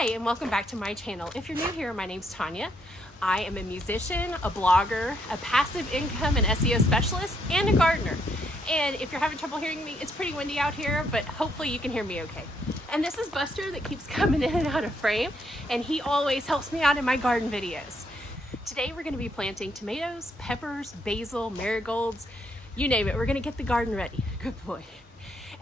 Hi, and welcome back to my channel. If you're new here, my name's Tanya. I am a musician, a blogger, a passive income and SEO specialist, and a gardener. And if you're having trouble hearing me, it's pretty windy out here, but hopefully you can hear me okay. And this is Buster that keeps coming in and out of frame, and he always helps me out in my garden videos. Today we're going to be planting tomatoes, peppers, basil, marigolds, you name it. We're going to get the garden ready. Good boy.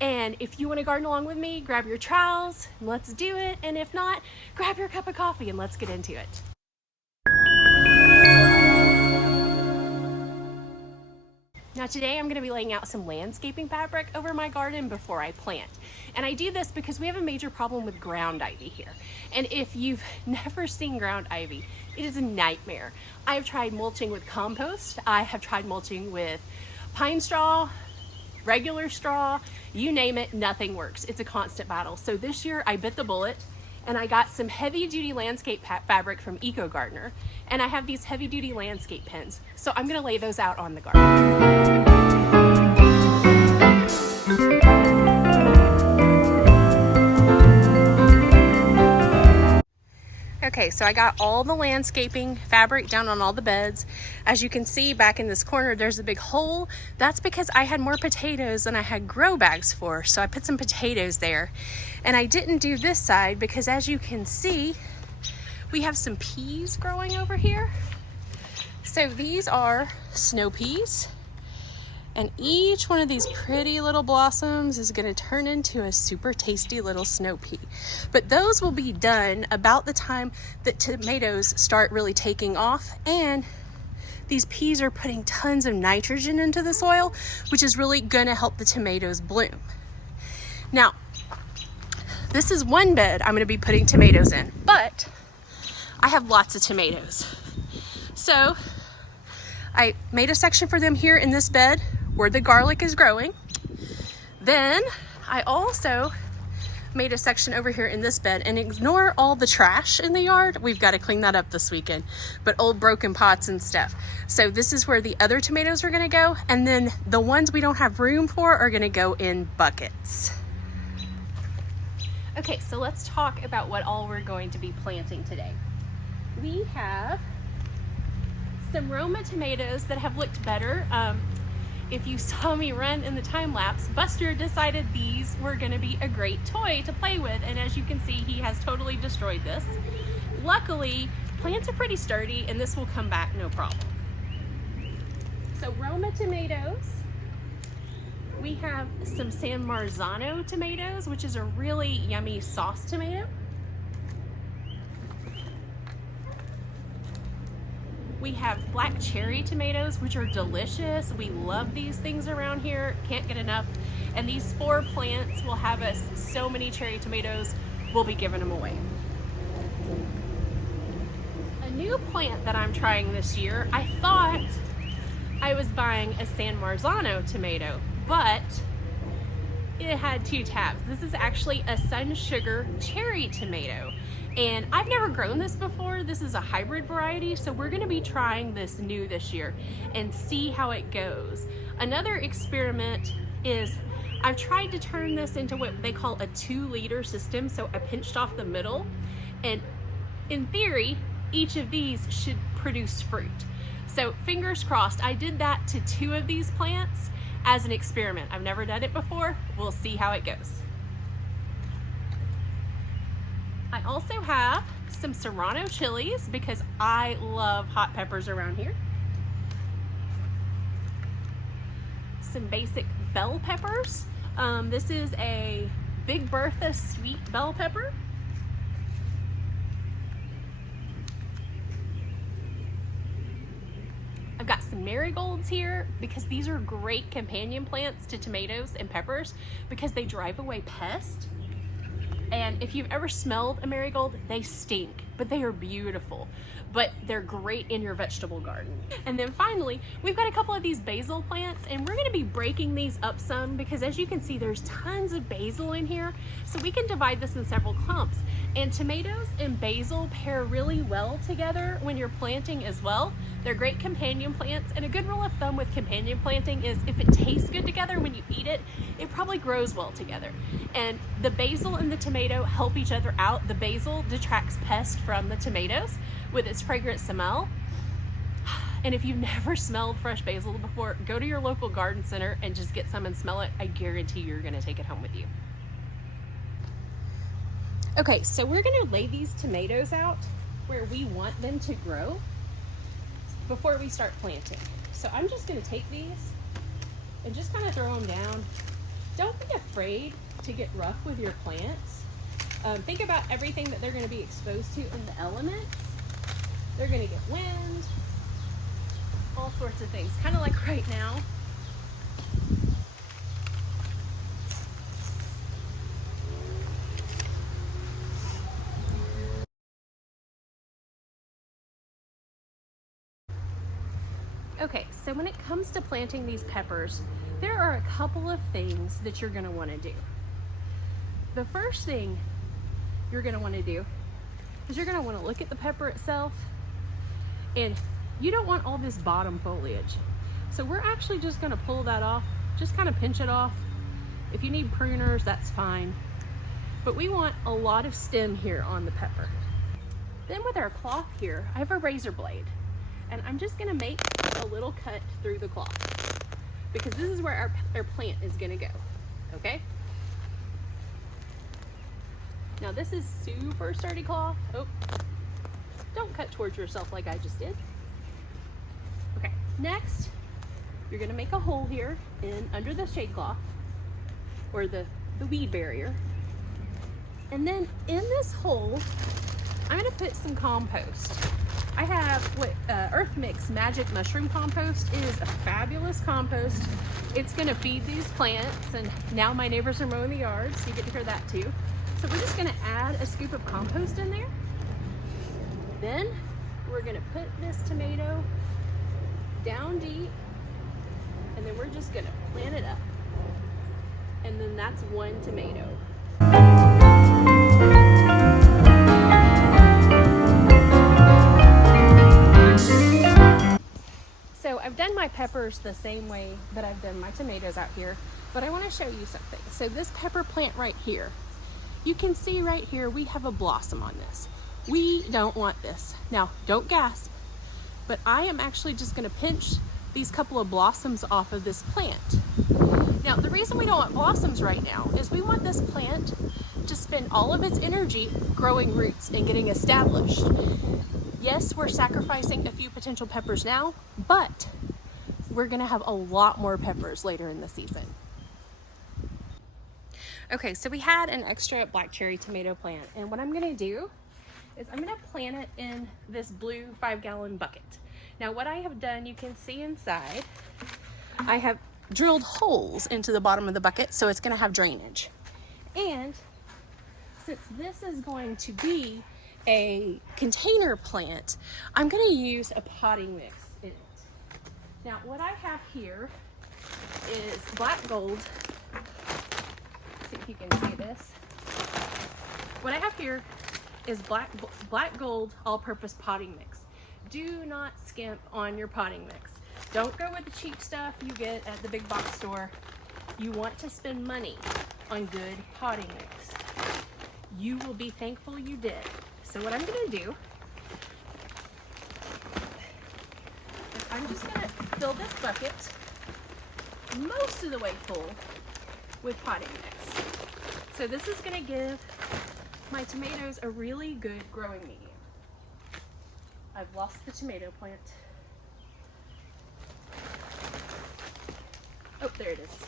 And if you want to garden along with me, grab your trowels and let's do it. And if not, grab your cup of coffee and let's get into it. Now today I'm going to be laying out some landscaping fabric over my garden before I plant. And I do this because we have a major problem with ground ivy here. And if you've never seen ground ivy, it is a nightmare. I have tried mulching with compost. I have tried mulching with pine straw, regular straw, you name it, nothing works. It's a constant battle. So this year I bit the bullet and I got some heavy duty landscape fabric from Eco Gardener, and I have these heavy duty landscape pins. So I'm gonna lay those out on the garden. Okay, so I got all the landscaping fabric down on all the beds. As you can see back in this corner, there's a big hole. That's because I had more potatoes than I had grow bags for. So I put some potatoes there. And I didn't do this side because, as you can see, we have some peas growing over here. So these are snow peas. And each one of these pretty little blossoms is going to turn into a super tasty little snow pea. But those will be done about the time that tomatoes start really taking off. And these peas are putting tons of nitrogen into the soil, which is really going to help the tomatoes bloom. Now, this is one bed I'm going to be putting tomatoes in, but I have lots of tomatoes. So I made a section for them here in this bed where the garlic is growing. Then I also made a section over here in this bed, and ignore all the trash in the yard. We've got to clean that up this weekend, but old broken pots and stuff. So this is where the other tomatoes are going to go, and then the ones we don't have room for are going to go in buckets. Okay, so let's talk about what all we're going to be planting today. We have some Roma tomatoes that have looked better. If you saw me run in the time lapse, Buster decided these were going to be a great toy to play with, and as you can see, he has totally destroyed this. Luckily, plants are pretty sturdy and this will come back no problem. So Roma tomatoes, we have some San Marzano tomatoes, which is a really yummy sauce tomato. We have black cherry tomatoes, which are delicious. We love these things around here, can't get enough. And these 4 plants will have us so many cherry tomatoes, we'll be giving them away. A new plant that I'm trying this year, I thought I was buying a San Marzano tomato, but it had 2 tabs. This is actually a sun sugar cherry tomato. And I've never grown this before. This is a hybrid variety, so we're gonna be trying this new this year and see how it goes. Another experiment is I've tried to turn this into what they call a 2-liter system, so I pinched off the middle, and in theory, each of these should produce fruit. So fingers crossed. I did that to 2 of these plants as an experiment. I've never done it before. We'll see how it goes. I also have some serrano chilies because I love hot peppers around here. Some basic bell peppers. This is a Big Bertha sweet bell pepper. I've got some marigolds here because these are great companion plants to tomatoes and peppers because they drive away pests. And if you've ever smelled a marigold, they stink. but they are beautiful. But they're great in your vegetable garden. And then finally, we've got a couple of these basil plants, and we're gonna be breaking these up some because as you can see, there's tons of basil in here. So we can divide this in several clumps. And tomatoes and basil pair really well together when you're planting as well. They're great companion plants, and a good rule of thumb with companion planting is if it tastes good together when you eat it, it probably grows well together. And the basil and the tomato help each other out. The basil detracts pests from the tomatoes with its fragrant smell. And if you've never smelled fresh basil before, go to your local garden center and just get some and smell it. I guarantee you're gonna take it home with you. Okay, so we're gonna lay these tomatoes out where we want them to grow before we start planting. So I'm just gonna take these and just kind of throw them down. Don't be afraid to get rough with your plants. Think about everything that they're gonna be exposed to in the elements. They're gonna get wind, all sorts of things, kind of like right now. Okay, so when it comes to planting these peppers, there are a couple of things that you're gonna wanna do. The first thing you're gonna wanna do is you're gonna wanna look at the pepper itself, and you don't want all this bottom foliage. So we're actually just gonna pull that off, just kind of pinch it off. If you need pruners, that's fine. But we want a lot of stem here on the pepper. Then with our cloth here, I have a razor blade, and I'm just gonna make a little cut through the cloth because this is where our plant is gonna go, okay? Now this is super sturdy cloth. Oh, don't cut towards yourself like I just did. Okay, next, you're gonna make a hole here in under the shade cloth or the weed barrier. And then in this hole, I'm gonna put some compost. I have what Earth Mix Magic Mushroom Compost. It is a fabulous compost. It's gonna feed these plants, and now my neighbors are mowing the yard, so you get to hear that too. So we're just gonna add a scoop of compost in there. Then we're gonna put this tomato down deep, and then we're just gonna plant it up. And then that's one tomato. So I've done my peppers the same way that I've done my tomatoes out here, but I want to show you something. So this pepper plant right here, you can see right here we have a blossom on this. We don't want this. Now, don't gasp, but I am actually just going to pinch these couple of blossoms off of this plant. Now, the reason we don't want blossoms right now is we want this plant to spend all of its energy growing roots and getting established. Yes, we're sacrificing a few potential peppers now, but we're gonna have a lot more peppers later in the season. Okay, so we had an extra black cherry tomato plant, and what I'm gonna do is I'm gonna plant it in this blue 5-gallon bucket. Now what I have done, you can see inside, I have drilled holes into the bottom of the bucket so it's gonna have drainage. And since this is going to be a container plant, I'm going to use a potting mix in it. Now what I have here is black gold. See if you can see this. What I have here is black gold all-purpose potting mix. Do not skimp on your potting mix. Don't go with the cheap stuff you get at the big box store. You want to spend money on good potting mix. You will be thankful you did. So what I'm gonna do is I'm just gonna fill this bucket most of the way full with potting mix. So this is gonna give my tomatoes a really good growing medium. I've lost the tomato plant. Oh, there it is.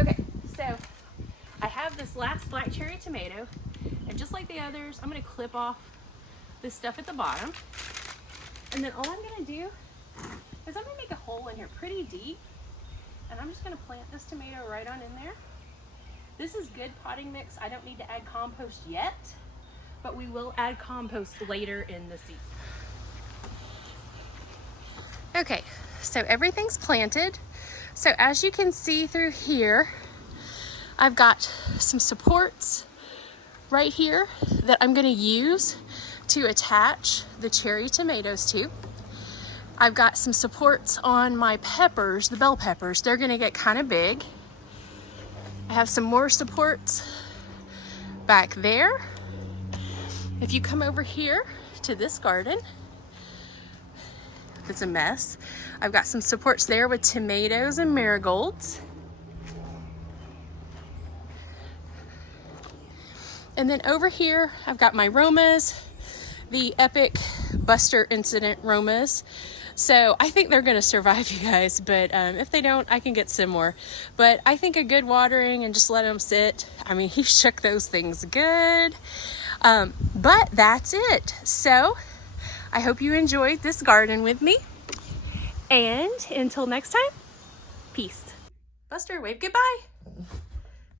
Okay, so I have this last black cherry tomato, and just like the others, I'm gonna clip off this stuff at the bottom. And then all I'm gonna do is I'm gonna make a hole in here pretty deep, and I'm just gonna plant this tomato right on in there. This is good potting mix. I don't need to add compost yet, but we will add compost later in the season. Okay, so everything's planted. So as you can see through here, I've got some supports right here that I'm gonna use to attach the cherry tomatoes to. I've got some supports on my peppers, the bell peppers. They're gonna get kind of big. I have some more supports back there. If you come over here to this garden, it's a mess. I've got some supports there with tomatoes and marigolds. And then over here, I've got my Romas, the Epic Buster Incident Romas. So I think they're gonna survive, you guys, but if they don't, I can get some more. But I think a good watering and just let them sit. I mean, he shook those things good. But that's it. So I hope you enjoyed this garden with me. And until next time, peace. Buster, wave goodbye.